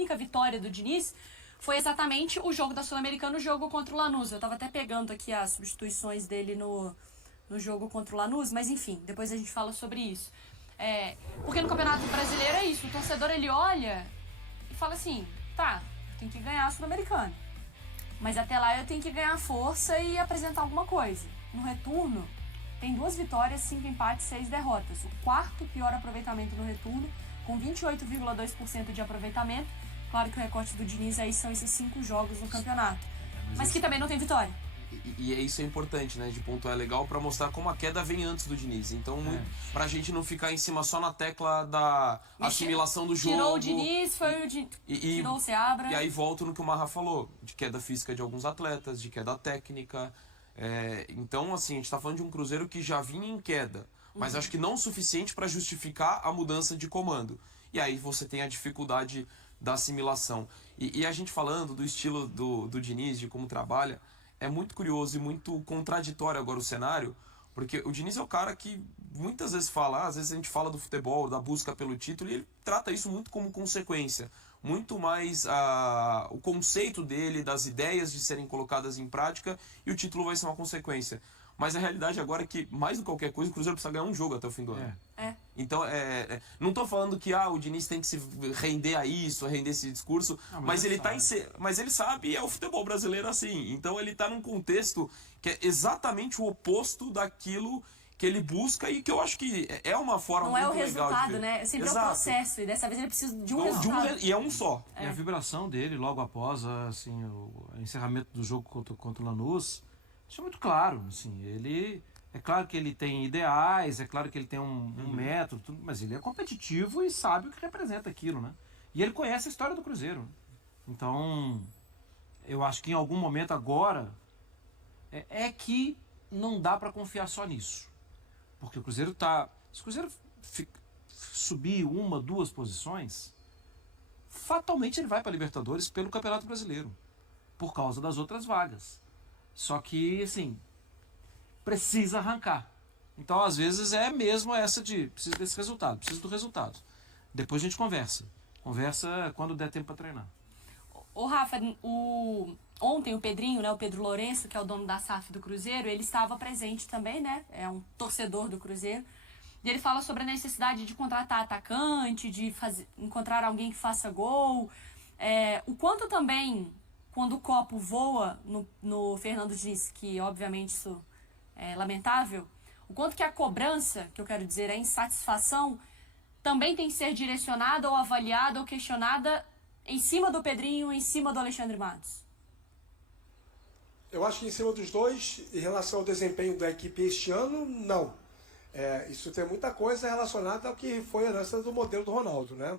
única vitória do Diniz foi exatamente o jogo da Sul-Americana, o jogo contra o Lanús. Eu tava até pegando aqui as substituições dele no jogo contra o Lanús, mas enfim, depois a gente fala sobre isso. Porque no Campeonato Brasileiro é isso, o torcedor ele olha e fala assim, tá, eu tenho que ganhar a Sul-Americana, mas até lá eu tenho que ganhar força e apresentar alguma coisa. No retorno, tem 2 vitórias, 5 empates, 6 derrotas. O quarto pior aproveitamento no retorno, com 28,2% de aproveitamento. Claro que o recorte do Diniz aí são esses 5 jogos no campeonato, mas que também não tem vitória. E isso é importante, né, de pontuar, é legal pra mostrar como a queda vem antes do Diniz. Então, pra gente não ficar em cima só na tecla da assimilação do jogo. Tirou o Diniz, foi tirou o Seabra. E aí volto no que o Marra falou, de queda física de alguns atletas, de queda técnica. Então, assim, a gente tá falando de um Cruzeiro que já vinha em queda, mas acho que não o suficiente pra justificar a mudança de comando. E aí você tem a dificuldade da assimilação. E a gente falando do estilo do Diniz, de como trabalha, é muito curioso e muito contraditório agora o cenário, porque o Diniz é o cara que muitas vezes fala, às vezes a gente fala do futebol, da busca pelo título, e ele trata isso muito como consequência. Muito mais o conceito dele, das ideias de serem colocadas em prática, e o título vai ser uma consequência. Mas a realidade agora é que, mais do que qualquer coisa, o Cruzeiro precisa ganhar um jogo até o fim do ano. Então, não tô falando que o Diniz tem que se render a isso, a render esse discurso, mas ele mas ele sabe, é o futebol brasileiro assim. Então ele tá num contexto que é exatamente o oposto daquilo que ele busca e que eu acho que é uma forma muito legal. Não é o resultado, né? Sempre é o processo, e dessa vez ele precisa de um resultado. E é um só. E a vibração dele logo após assim, o encerramento do jogo contra o Lanús, isso é muito claro, assim, é claro que ele tem ideais, é claro que ele tem um método, tudo, mas ele é competitivo e sabe o que representa aquilo, né? E ele conhece a história do Cruzeiro. Então, eu acho que em algum momento agora é que não dá para confiar só nisso. Porque o Cruzeiro se o Cruzeiro subir 1, 2 posições, fatalmente ele vai para a Libertadores pelo Campeonato Brasileiro, por causa das outras vagas. Só que, assim, precisa arrancar. Então, às vezes, mesmo essa preciso desse resultado, preciso do resultado. Depois a gente conversa. Conversa quando der tempo para treinar. Ô Rafa, ontem o Pedrinho, né, o Pedro Lourenço, que é o dono da SAF do Cruzeiro, ele estava presente também, né? É um torcedor do Cruzeiro. E ele fala sobre a necessidade de contratar atacante, de encontrar alguém que faça gol. O quanto também, quando o copo voa no Fernando Diniz, que obviamente isso é lamentável, o quanto que a cobrança, que eu quero dizer, a insatisfação, também tem que ser direcionada ou avaliada ou questionada em cima do Pedrinho, em cima do Alexandre Matos. Eu acho que em cima dos dois, em relação ao desempenho da equipe este ano, não. Isso tem muita coisa relacionada ao que foi a herança do modelo do Ronaldo, né?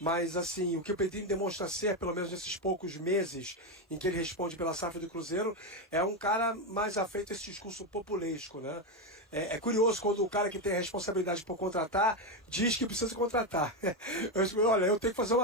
Mas, assim, o que o Pedrinho demonstra ser, pelo menos nesses poucos meses em que ele responde pela SAF do Cruzeiro, é um cara mais afeito a esse discurso populesco, né? É curioso quando o cara que tem a responsabilidade por contratar diz que precisa contratar. Olha, eu tenho que fazer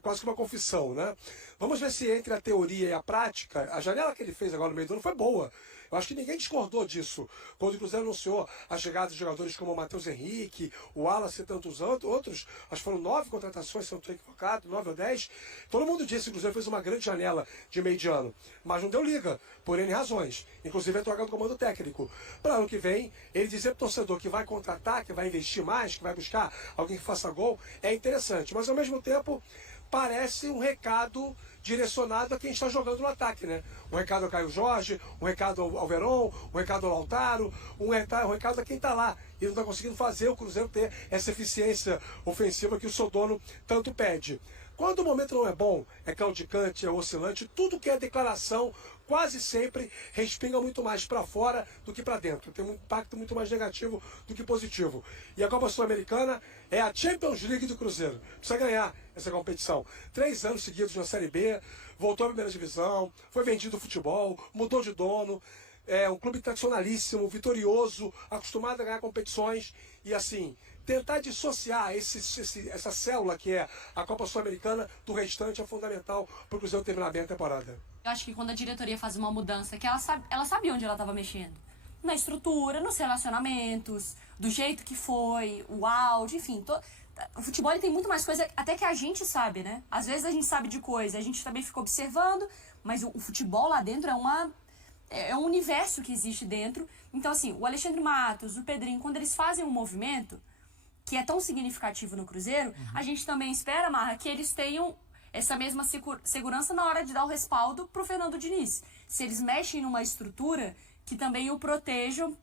quase que uma confissão, né? Vamos ver se entre a teoria e a prática, a janela que ele fez agora no meio do ano foi boa. Eu acho que ninguém discordou disso. Quando o Cruzeiro anunciou a chegada de jogadores como o Matheus Henrique, o Wallace e tantos outros, acho que foram 9 contratações, se eu não estou equivocado, 9 ou 10. Todo mundo disse que o Cruzeiro fez uma grande janela de meio de ano, mas não deu liga, por N razões. Inclusive a troca do comando técnico. Para ano que vem, ele dizer para o torcedor que vai contratar, que vai investir mais, que vai buscar alguém que faça gol, é interessante. Mas ao mesmo tempo, parece um recado direcionado a quem está jogando no ataque, né? Um recado ao Caio Jorge, um recado ao Verón, um recado ao Lautaro, um recado a quem está lá e não está conseguindo fazer o Cruzeiro ter essa eficiência ofensiva que o seu dono tanto pede. Quando o momento não é bom, é claudicante, é oscilante, tudo que é declaração quase sempre respinga muito mais para fora do que para dentro. Tem um impacto muito mais negativo do que positivo. E a Copa Sul-Americana é a Champions League do Cruzeiro. Precisa ganhar essa competição. 3 anos seguidos na Série B, voltou à primeira divisão, foi vendido o futebol, mudou de dono. É um clube tradicionalíssimo, vitorioso, acostumado a ganhar competições e assim, tentar dissociar essa célula que é a Copa Sul-Americana do restante é fundamental para o Cruzeiro terminar bem a temporada. Eu acho que quando a diretoria faz uma mudança, que ela sabia onde ela estava mexendo. Na estrutura, nos relacionamentos, do jeito que foi, o áudio, enfim, O futebol ele tem muito mais coisa, até que a gente sabe, né? Às vezes a gente sabe de coisa, a gente também fica observando, mas o futebol lá dentro é um universo que existe dentro. Então, assim, o Alexandre Matos, o Pedrinho, quando eles fazem um movimento que é tão significativo no Cruzeiro, a gente também espera, Marra, que eles tenham essa mesma segurança na hora de dar o respaldo pro Fernando Diniz. Se eles mexem numa estrutura que também o protejam,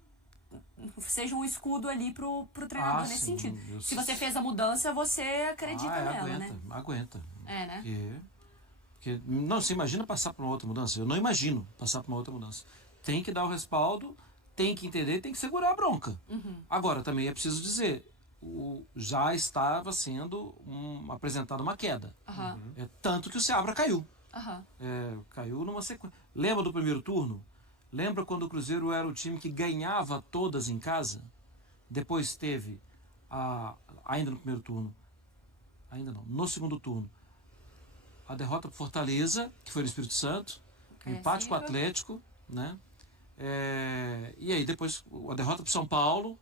seja um escudo ali pro treinador nesse sentido. Se você fez a mudança, você acredita nela, aguenta, né? Aguenta. É, né? Porque, não, você imagina passar por uma outra mudança? Eu não imagino passar por uma outra mudança. Tem que dar o respaldo, tem que entender, tem que segurar a bronca. Agora, também é preciso dizer, já estava sendo apresentada uma queda. Tanto que o Seabra caiu. Caiu numa sequência. Lembra do primeiro turno? Lembra quando o Cruzeiro era o time que ganhava todas em casa? Depois teve, ainda no primeiro turno, ainda não, no segundo turno, a derrota para Fortaleza, que foi no Espírito Santo, o empate com o Atlético, né? E aí depois a derrota para São Paulo,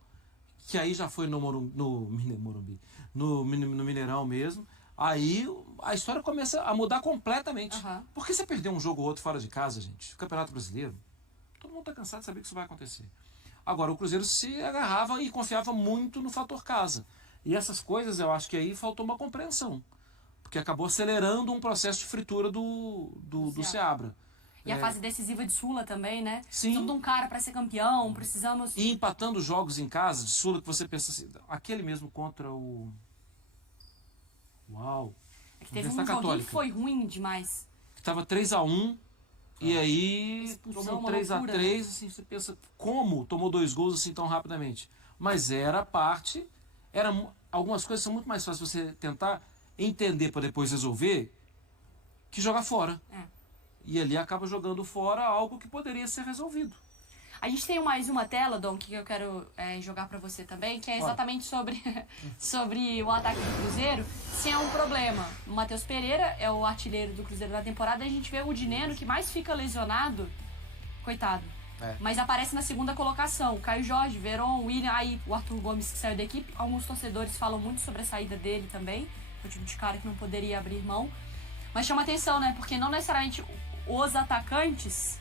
que aí já foi no Morumbi, no Mineirão mesmo. Aí a história começa a mudar completamente. Porque você perdeu um jogo ou outro fora de casa, gente, o Campeonato Brasileiro, todo mundo está cansado de saber que isso vai acontecer. Agora, o Cruzeiro se agarrava e confiava muito no fator casa. E essas coisas, eu acho que aí faltou uma compreensão. Porque acabou acelerando um processo de fritura do Seabra. E a fase decisiva de Sula também, né? Sim. Precisamos de um cara para ser campeão, precisamos... E empatando jogos em casa de Sula, que você pensa assim, aquele mesmo contra o... Uau! É que teve um joguinho que foi ruim demais. Que estava 3-1, e aí Expulsão, tomou uma loucura, 3-3, né? assim, você pensa, como tomou 2 gols assim tão rapidamente? Mas algumas coisas são muito mais fáceis você tentar entender para depois resolver que jogar fora. E ali acaba jogando fora algo que poderia ser resolvido. A gente tem mais uma tela, Dom, que eu quero jogar pra você também, que é exatamente sobre o ataque do Cruzeiro, se é um problema. O Matheus Pereira é o artilheiro do Cruzeiro da temporada, e a gente vê o Dineno, que mais fica lesionado, coitado. Mas aparece na segunda colocação. Caio Jorge, Veron, William, aí o Arthur Gomes que saiu da equipe. Alguns torcedores falam muito sobre a saída dele também. É o tipo de cara que não poderia abrir mão. Mas chama atenção, né? Porque não necessariamente os atacantes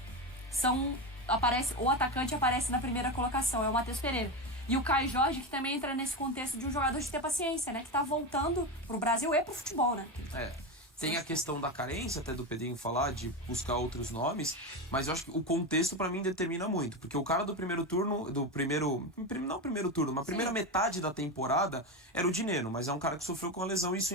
o atacante aparece na primeira colocação, é o Matheus Pereira. E o Caio Jorge, que também entra nesse contexto de um jogador de ter paciência, né? Que tá voltando pro Brasil e pro futebol, né? Tem a questão da carência, até do Pedrinho falar, de buscar outros nomes, mas eu acho que o contexto pra mim determina muito, porque o cara do primeiro turno, primeira metade da temporada era o Dineno, mas é um cara que sofreu com a lesão e isso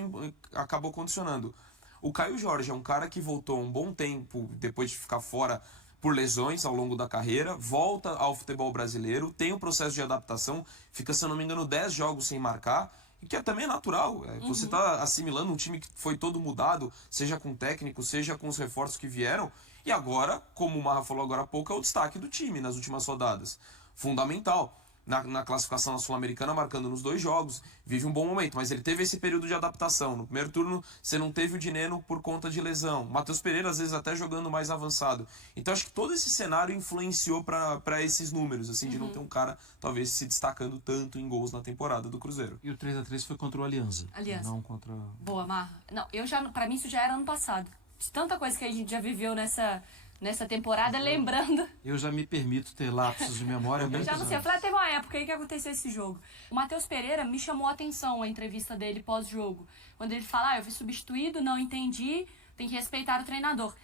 acabou condicionando. O Caio Jorge é um cara que voltou um bom tempo depois de ficar fora por lesões ao longo da carreira, volta ao futebol brasileiro, tem um processo de adaptação, fica, se eu não me engano, 10 jogos sem marcar, e que também é natural. Você está assimilando um time que foi todo mudado, seja com o técnico, seja com os reforços que vieram, e agora, como o Marra falou agora há pouco, é o destaque do time nas últimas rodadas. Fundamental. Na classificação na Sul-Americana, marcando nos 2 jogos, vive um bom momento, mas ele teve esse período de adaptação. No primeiro turno, você não teve o Dineno por conta de lesão. Matheus Pereira, às vezes, até jogando mais avançado. Então, acho que todo esse cenário influenciou para esses números, assim, de não ter um cara, talvez, se destacando tanto em gols na temporada do Cruzeiro. E o 3-3 foi contra o Alianza. Não contra... Boa, Marra. Não, pra mim isso já era ano passado. Tanta coisa que a gente já viveu nessa temporada, lembrando... Eu já me permito ter lapsos de memória. Eu já não sei, eu falei, teve uma época aí que aconteceu esse jogo. O Matheus Pereira me chamou a atenção a entrevista dele pós-jogo. Quando ele fala, eu fui substituído, não entendi, tem que respeitar o treinador.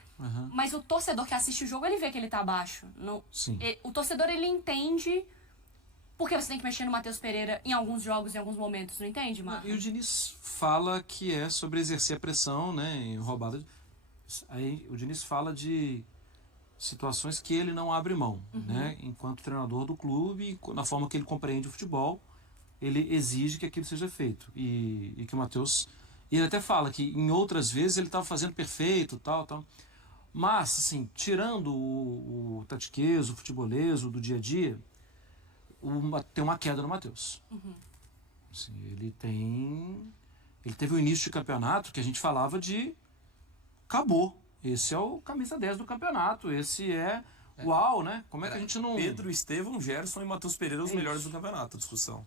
Mas o torcedor que assiste o jogo, ele vê que ele tá abaixo. Sim. O torcedor, ele entende porque você tem que mexer no Matheus Pereira em alguns jogos, em alguns momentos, não entende, Marcos? E o Diniz fala que é sobre exercer a pressão, né, em roubada. Aí o Diniz fala de situações que ele não abre mão, né? Enquanto treinador do clube, na forma que ele compreende o futebol, ele exige que aquilo seja feito. E que o Matheus... Ele até fala que em outras vezes ele estava fazendo perfeito, tal. Mas, assim, tirando o tatiquês, o futebolês, o do dia a dia, tem uma queda no Matheus. Assim, ele teve um início de campeonato que a gente falava de... Acabou. Esse é o camisa 10 do campeonato. Esse uau, né? Como é que a gente não... Pedro, Estevão, Gerson e Matheus Pereira, os melhores do campeonato, discussão.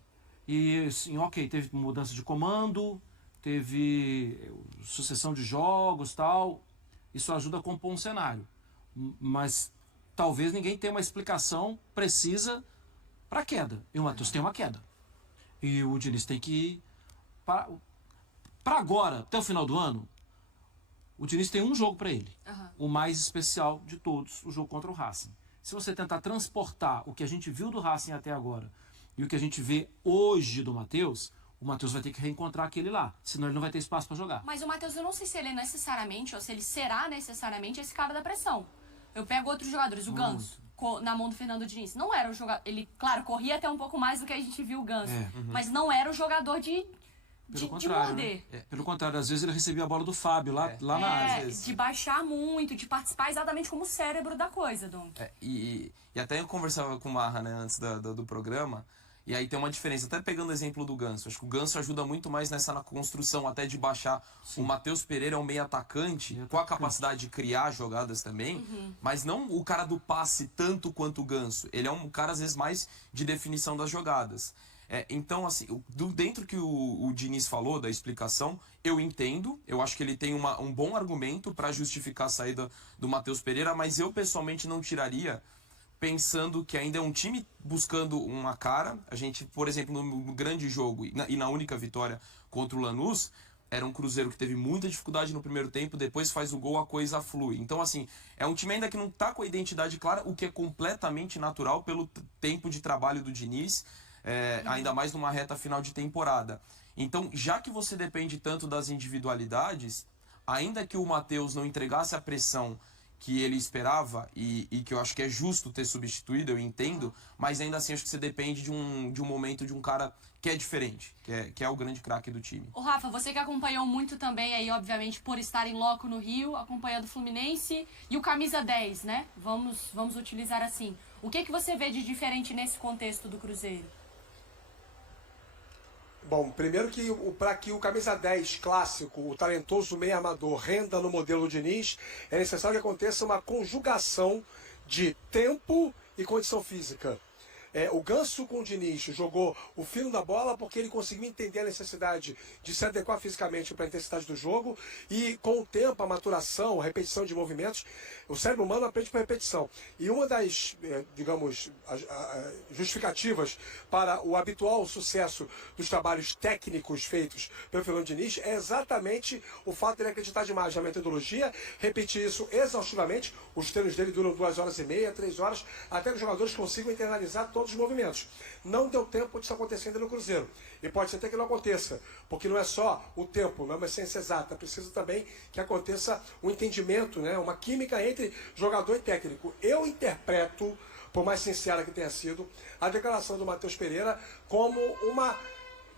E, assim, ok, teve mudança de comando, teve sucessão de jogos, tal. Isso ajuda a compor um cenário. Mas talvez ninguém tenha uma explicação precisa para a queda. E o Matheus tem uma queda. E o Diniz tem que... Para agora, até o final do ano, o Diniz tem um jogo para ele. O mais especial de todos, o jogo contra o Racing. Se você tentar transportar o que a gente viu do Racing até agora e o que a gente vê hoje do Matheus, o Matheus vai ter que reencontrar aquele lá. Senão ele não vai ter espaço para jogar. Mas o Matheus, eu não sei se ele é necessariamente, ou se ele será necessariamente esse cara da pressão. Eu pego outros jogadores, o Ganso, na mão do Fernando Diniz. Não era o jogador... Ele, claro, corria até um pouco mais do que a gente viu o Ganso. Mas não era o jogador de morder. Pelo contrário, às vezes ele recebia a bola do Fábio lá na área. De baixar muito, de participar exatamente como o cérebro da coisa, Dom. E até eu conversava com o Marra, né, antes do programa, e aí tem uma diferença, até pegando o exemplo do Ganso. Acho que o Ganso ajuda muito mais na construção, até de baixar. Sim. O Matheus Pereira é um meio atacante, com a capacidade de criar jogadas também, mas não o cara do passe tanto quanto o Ganso. Ele é um cara, às vezes, mais de definição das jogadas. Então, assim, dentro que o Diniz falou, da explicação, eu entendo. Eu acho que ele tem um bom argumento para justificar a saída do Matheus Pereira, mas eu, pessoalmente, não tiraria, pensando que ainda é um time buscando uma cara. A gente, por exemplo, no grande jogo e na única vitória contra o Lanús, era um Cruzeiro que teve muita dificuldade no primeiro tempo, depois faz o gol, a coisa flui. Então, assim, é um time ainda que não está com a identidade clara, o que é completamente natural pelo tempo de trabalho do Diniz, ainda mais numa reta final de temporada. Então, já que você depende tanto das individualidades, ainda que o Matheus não entregasse a pressão que ele esperava, e que eu acho que é justo ter substituído, eu entendo, mas ainda assim acho que você depende de um momento de um cara que é diferente, que é o grande craque do time. Ô Rafa, você que acompanhou muito também aí, obviamente, por estar em loco no Rio, acompanhando o Fluminense e o camisa 10, né? Vamos utilizar assim. O que você vê de diferente nesse contexto do Cruzeiro? Bom, primeiro que para que o camisa 10 clássico, o talentoso meio armador, renda no modelo Diniz, é necessário que aconteça uma conjugação de tempo e condição física. O Ganso com o Diniz jogou o fino da bola porque ele conseguiu entender a necessidade de se adequar fisicamente para a intensidade do jogo, e com o tempo, a maturação, a repetição de movimentos, o cérebro humano aprende por repetição. E uma das, digamos, justificativas para o habitual sucesso dos trabalhos técnicos feitos pelo Fernando Diniz é exatamente o fato de ele acreditar demais na metodologia, repetir isso exaustivamente. Os treinos dele duram 2h30, 3 horas, até que os jogadores consigam internalizar todos os movimentos. Não deu tempo disso acontecendo no Cruzeiro. E pode ser até que não aconteça, porque não é só o tempo, não é uma ciência exata. Precisa também que aconteça um entendimento, né, uma química entre jogador e técnico. Eu interpreto, por mais sincera que tenha sido, a declaração do Matheus Pereira como uma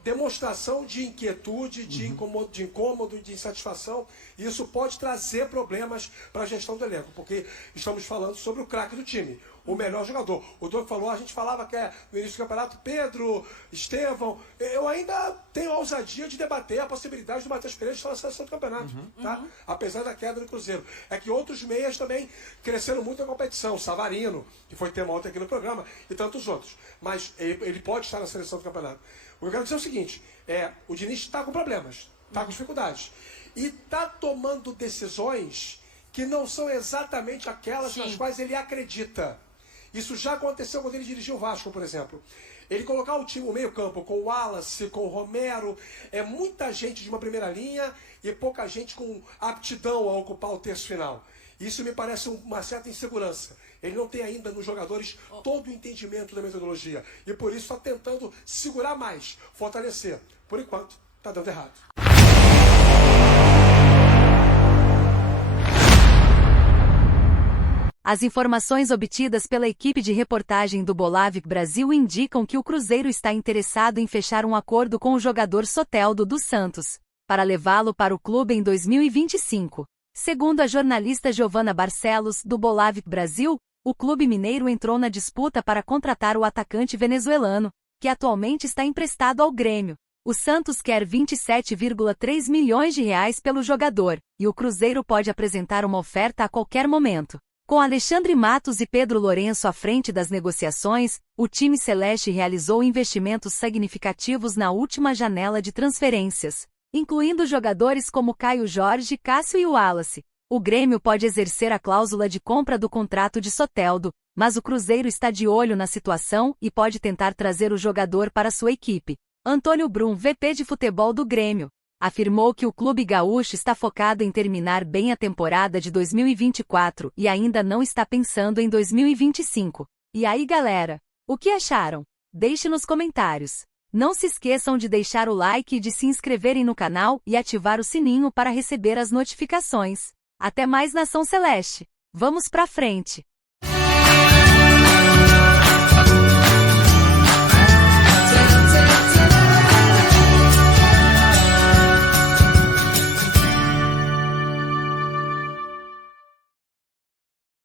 demonstração de inquietude, de incômodo, de insatisfação. E isso pode trazer problemas para a gestão do elenco, porque estamos falando sobre o craque do time, o melhor jogador. O Doug falou, a gente falava que no início do campeonato, Pedro, Estevão. Eu ainda tenho a ousadia de debater a possibilidade do Matheus Pereira estar na seleção do campeonato, tá? Apesar da queda do Cruzeiro. É que outros meias também cresceram muito na competição. Savarino, que foi tema ontem aqui no programa, e tantos outros. Mas ele pode estar na seleção do campeonato. O que eu quero dizer é o seguinte, o Diniz está com problemas, está com dificuldades. E está tomando decisões que não são exatamente aquelas nas quais ele acredita. Isso já aconteceu quando ele dirigiu o Vasco, por exemplo. Ele colocar o time no meio campo com o Wallace, com o Romero, muita gente de uma primeira linha e pouca gente com aptidão a ocupar o terço final. Isso me parece uma certa insegurança. Ele não tem ainda nos jogadores todo o entendimento da metodologia. E por isso está tentando segurar mais, fortalecer. Por enquanto, está dando errado. As informações obtidas pela equipe de reportagem do Bolavik Brasil indicam que o Cruzeiro está interessado em fechar um acordo com o jogador Soteldo dos Santos, para levá-lo para o clube em 2025. Segundo a jornalista Giovana Barcelos, do Bolavik Brasil, o clube mineiro entrou na disputa para contratar o atacante venezuelano, que atualmente está emprestado ao Grêmio. O Santos quer 27,3 milhões de reais pelo jogador, e o Cruzeiro pode apresentar uma oferta a qualquer momento. Com Alexandre Matos e Pedro Lourenço à frente das negociações, o time celeste realizou investimentos significativos na última janela de transferências, incluindo jogadores como Caio Jorge, Cássio e Wallace. O Grêmio pode exercer a cláusula de compra do contrato de Soteldo, mas o Cruzeiro está de olho na situação e pode tentar trazer o jogador para sua equipe. Antônio Brum, VP de futebol do Grêmio, afirmou que o clube gaúcho está focado em terminar bem a temporada de 2024 e ainda não está pensando em 2025. E aí, galera? O que acharam? Deixe nos comentários. Não se esqueçam de deixar o like e de se inscreverem no canal e ativar o sininho para receber as notificações. Até mais, Nação Celeste! Vamos pra frente!